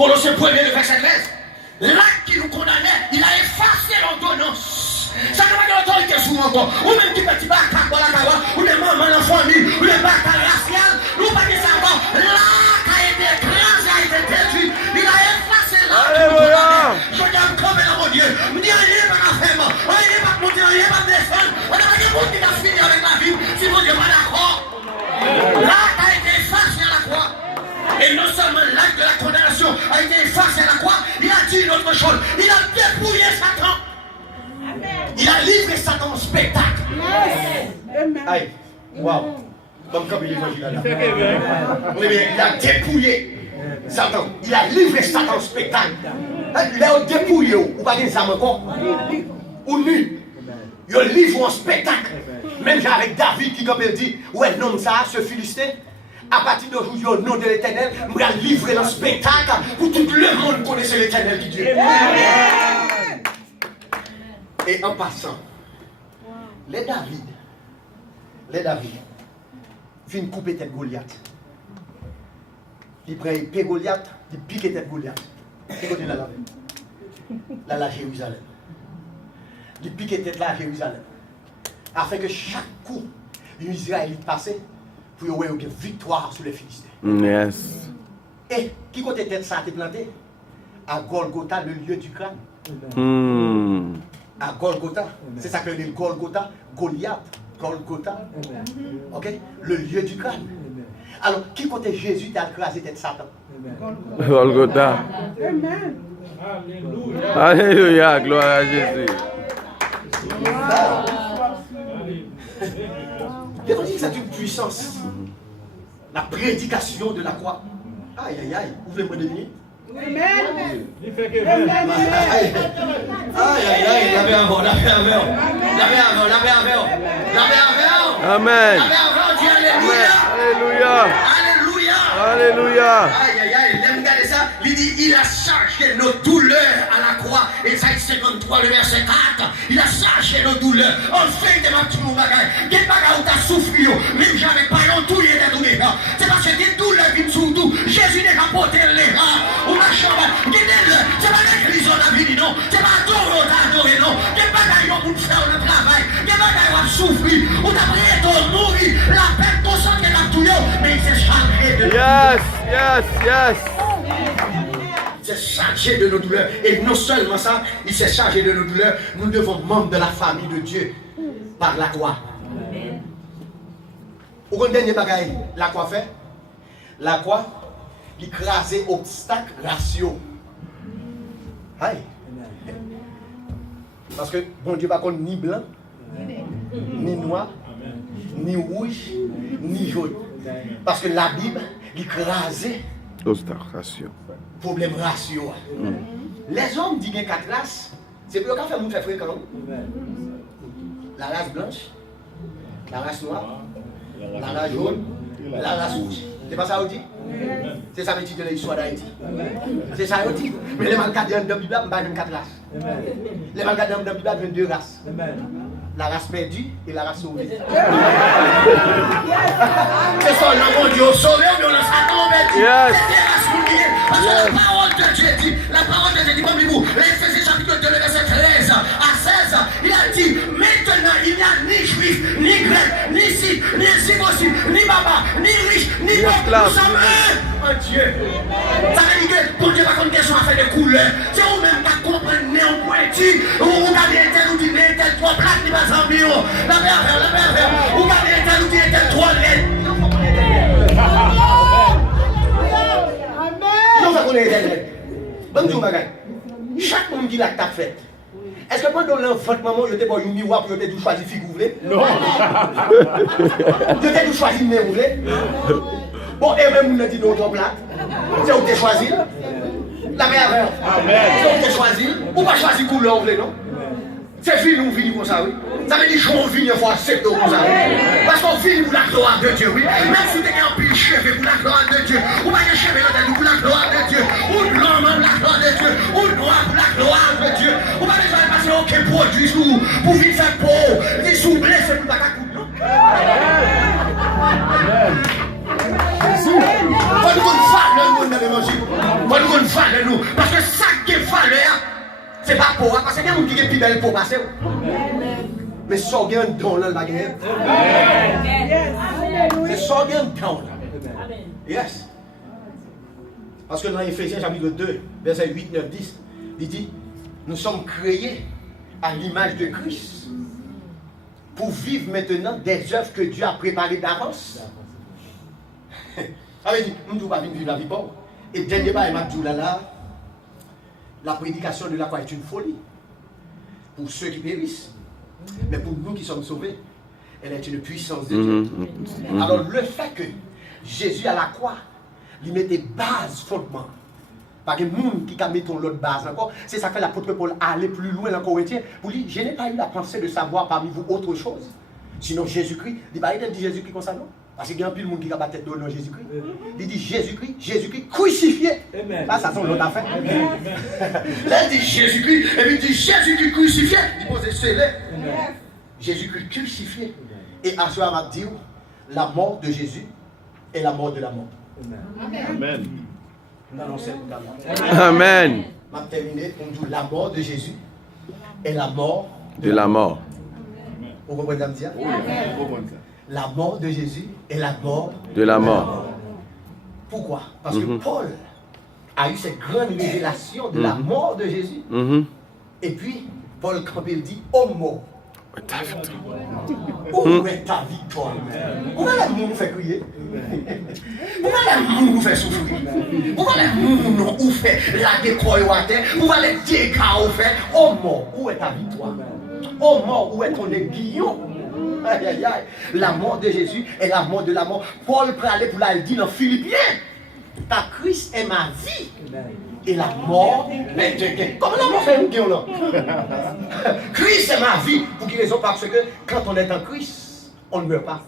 Colossiens 1er, le verset 13. L'acte qui nous condamnait, il a effacé l'ordonnance. Ça n'a pas d'autorité sur nous encore. Ou même qui petit bac à la cawa, ou les mamans dans la famille, ou les bacs raciales, nous pas dire ça encore. L'acte a été écrasé, a été détruit. Il a effacé l'acte. Alléluia. Je dis comme mon Dieu. Je dis rien pas à faire. Rien pas monter, rien pas descendre. On n'a pas de monde qui a fini avec la vie. Si mon Dieu n'est pas d'accord. L'acte a été effacé à la croix. Et non seulement l'acte de la condamnation a été effacé à la croix, il a dit une autre chose. Il a dépouillé Satan. Il a livré Satan au spectacle. Aïe, waouh. Comme l'évangile là. Il a dépouillé Satan. Il a livré Satan au spectacle. Il a dépouillé, ou pas des âmes encore, ou nu. Il a livré en spectacle. Même avec David qui comme il dit, ouais, non, ça, ce Philistin. À partir d'aujourd'hui, au nom de l'Éternel, je vais livrer un spectacle pour tout le monde connaisse l'Éternel qui Dieu. Et en passant, les David, viennent couper tête Goliath. Ils prennent épée Goliath, ils piquent tête Goliath. Ils continuent là, Jérusalem. Ils piquent tête là, Jérusalem. Afin que chaque coup, l'Israël passait, pour avoir une victoire sur les Philistins. Yes. Et qui côté tête ça a été planté? À Golgotha, le lieu du crâne. À Golgotha, c'est ça que dit Golgotha, Goliath, Golgotha. Ok? Le lieu du crâne. Alors, qui côté Jésus t'a écrasé tête Satan? Golgotha. Amen. Alléluia, gloire à Jésus. C'est une puissance. La prédication de la croix. Aïe, aïe, aïe. Ouvrez-moi des minutes. Amen. Aïe, aïe, aïe. La paix avant, la paix avant. La paix avant, la paix avant. La paix avant. Amen. La paix avant, dis alléluia. Alléluia. Alléluia. Alléluia. Aïe, aïe, aïe. Regardez ça. Il dit, il a chargé nos douleurs à la croix. Esaïe 53, le verset 4. Il a chargé nos douleurs. En fait, de ma petite bagaille. Des bagailles où tu as souffert. Même j'avais pas longtemps, il était tout les gars. C'est parce que des douleurs viennent sur tout. Jésus n'est pas porté les gars. Ou la chambre. C'est pas l'église on a vu, non. C'est pas adorer, on a adoré, non. Des bagailles pour faire le travail. Des bagailles où souffrir. On a prié de mourir. La peine qu'on sent qu'elle a tout. Mais il s'est chargé de Yes, yes, yes. Il s'est chargé de nos douleurs. Et non seulement ça, il s'est chargé de nos douleurs. Nous devons membres de la famille de Dieu par la croix. Au dernier bagaille, la croix fait. La croix, écraser obstacle ratio. Aïe. Parce que bon Dieu pas contre ni blanc, ni noir, ni rouge, ni jaune. Parce que la Bible écraser Obstacle ratio. problème ratio. Les hommes disent qu'il y a 4 races. C'est pour le faire nous faire fréquent. La race blanche, la race noire, la race jaune, la race rouge. C'est pas ça qu'on dit? C'est ça l'étude de l'histoire d'Haïti. C'est ça qu'on dit. Mais les malgadins de la Bible, il y a 4 races. Les malgadins de la Bible, il y a 2 races. La race perdue et la race sauvée. C'est ça, le monde Dieu sauvé, mais on a Satan perdu. C'est la race oubliée. Parce que la parole de Dieu dit, la parole de Dieu dit, comme vous, l'Éphésiens chapitre 2, verset 13 à 16, il a dit, maintenant il n'y a ni juif, ni grec, ni site, ni circoncis, ni baba, ni riche, ni pauvre, nous sommes un Dieu. Ça veut dire que pour Dieu, pas une question à faire des couleurs. C'est vous-même qui comprenez en pointu, ou regardez tel ou dit, tel 3 plaques, ni pas en bio. La paix à faire, la paix à faire. Ou regardez tel ou dit, tel 3 lettres. Non, ça connaît les lettres. Bon, je vous dis, chaque monde dit la table faite. Est-ce que pendant l'enfantement, je t'ai pas un miroir pour te choisir fille que vous voulez? Non. Je t'ai choisi mais vous voulez? Bon, et même vous dit d'autres plaques. C'est où tu choisi? La meilleure. C'est où tu choisi? Ou pas choisir couleur, vous voulez, non? C'est fini ou fini comme ça, oui? Ça veut dire qu'on finit pour accepter comme ça. Parce qu'on finit pour la gloire de Dieu, oui? Même si tu es un pile cheveux pour la gloire de Dieu, ou pas de cheveux pour la gloire de Dieu, ou blanc pour la gloire de Dieu, ou noir pour la gloire de Dieu, ou pas besoin de passer aucun produit sous pour vivre sa peau, des soublés, c'est pour pas qu'à coup, non? Faut nous faire le monde dans l'évangile. Faut Faut qu'on valeur nous. Parce que ça qui est valeur, c'est pas pour parce que il y a des gens qui est plus belle pour passer. Mais ça vient de don là, la guerre. C'est ça vient de don là. Yes. Parce que dans Éphésiens chapitre 2, verset 8, 9, 10, il dit, nous sommes créés à l'image de Christ pour vivre maintenant des œuvres que Dieu a préparées d'avance. Ça veut dire, nous ne pouvons pas vivre la vie pauvre. Et dernier pas, il m'a dit là, la prédication de la croix est une folie pour ceux qui périssent. Mais pour nous qui sommes sauvés, elle est une puissance de Dieu. Alors le fait que Jésus à la croix, il met des bases, fondements. Parce que les gens qui mettent l'autre base encore, c'est ça que fait l'apôtre Paul aller plus loin dans le Corinthien. Pour lui, je n'ai pas eu la pensée de savoir parmi vous autre chose. Sinon Jésus-Christ, il va dit Jésus-Christ comme ça, non? Parce qu'il y a un peu de monde qui a battu dans Jésus-Christ. Il dit Jésus-Christ crucifié. Là, ça sont l'autre affaire. Là, il dit Jésus-Christ, et puis il dit Jésus-Christ crucifié. Il pose scellé. Jésus-Christ crucifié. Et à ce moment, dit la mort de Jésus est la mort de la mort. Amen. Amen. On va terminer, on dit la mort de Jésus est la mort de la mort. Vous comprenez ce que je La mort de Jésus est la mort de la mort. Pourquoi? Parce que Paul a eu cette grande révélation de la mort de Jésus. Et puis, Paul, quand il dit, oh mort, où est ta victoire? Pourquoi les gens nous fait crier? Pourquoi les gens nous fait souffrir? Pourquoi les gens nous fait la décroix à terre? Pourquoi les dégâts nous fait? Oh mort, où est ta victoire? Oh mort, où est ton aiguillon? Aïe, aïe, aïe. La mort de Jésus est la mort de la mort. Paul peut aller pour la dire dans Philippiens. Ta Christ est ma vie. Et la mort est de gain. Comment la mort fait un gain là? Christ est ma vie. Pour quelle raison? Parce que quand on est en Christ, on ne meurt pas.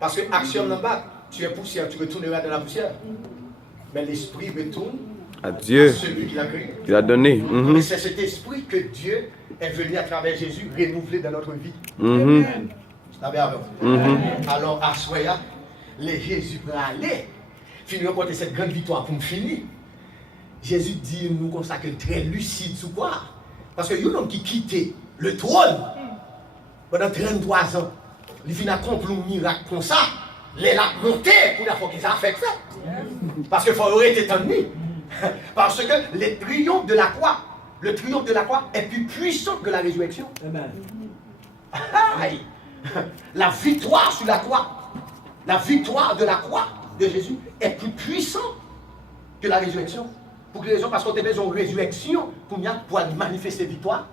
Parce que action n'a pas. Tu es poussière, tu retourneras dans la poussière. Mais l'esprit retourne à Dieu. À celui qui l'a créé. Il a donné. Et c'est cet esprit que Dieu est venu à travers Jésus renouveler dans notre vie. Alors à Soya, les Jésus pour aller finir remporter cette grande victoire pour me finir. Jésus dit nous comme ça que très lucide sous quoi? Parce que un homme qui quittait le trône pendant 33 ans, il finit à accomplir un miracle comme ça, il a monté pour la fois qu'il a fait ça. Parce qu'il faut aurait été ennemi. Parce que le triomphe de la croix est plus puissant que la résurrection. Aïe. La victoire sur la croix, la victoire de la croix de Jésus est plus puissante que la résurrection. Pour quelle raison? Parce qu'on a besoin de résurrection pour manifester victoire.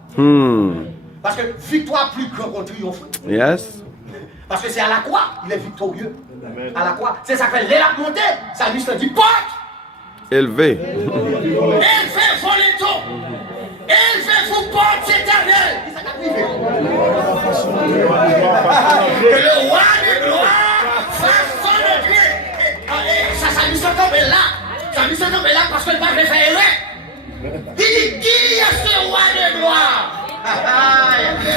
Parce que victoire plus grande qu'on triomphe. Yes. Parce que c'est à la croix, il est victorieux. À la croix, c'est ça que l'élan monté, ça lui se dit porte. Élevé. Élevé voleton. Élevé vous porte éternelle. Que le roi de gloire fasse son entrée. Ça lui se tombe là. Ça lui se tombe là parce que le pape le fait errer. Il dit qui est ce roi de gloire?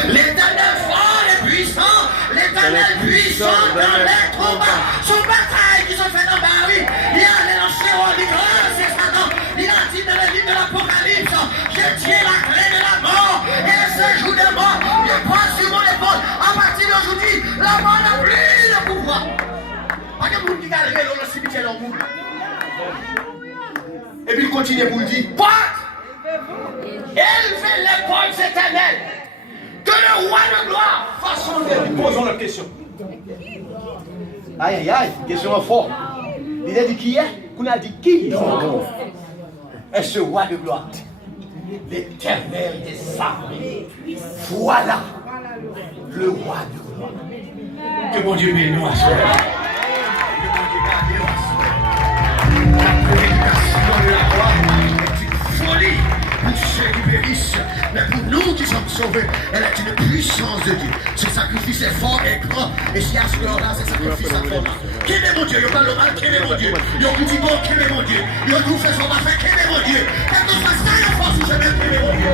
L'éternel fort et puissant, l'éternel puissant dans les combats. Son bataille qui se fait dans Paris, il a allé dans Chéron, c'est Satan. Il a dit dans le livre de l'Apocalypse, je tiens la clé de la mort et ce jour de mort, je passe sur mon épaule. À partir d'aujourd'hui, la mort n'a plus de pouvoir. Pas de monde qui a levé dans le cimetière en boule. Et puis il continue pour dire, porte! Élevez les portes éternelles. Que le roi de gloire fasse son œuvre. Posons la question. Aïe, aïe, aïe, question forte. Il a dit qui est? Qu'on a dit qui est ce roi de gloire? L'éternel des armées. Voilà le roi de gloire. Que mon Dieu bénisse à soi. Que mon Dieu garde à soi. La prédication de la gloire est une folie pour ceux qui périssent. Mais pour nous qui sommes sauvés, elle est une puissance de Dieu. Ce sacrifice est fort et grand. Et si à ce moment-là, ce sacrifice est fort. Quel est mon Dieu? Il parle le mal, quel est mon Dieu? Il dit bon, quel est mon Dieu? Il nous fait son affaire, quel est mon Dieu? Quand on passe ça, il y a force, je vais quel est mon Dieu?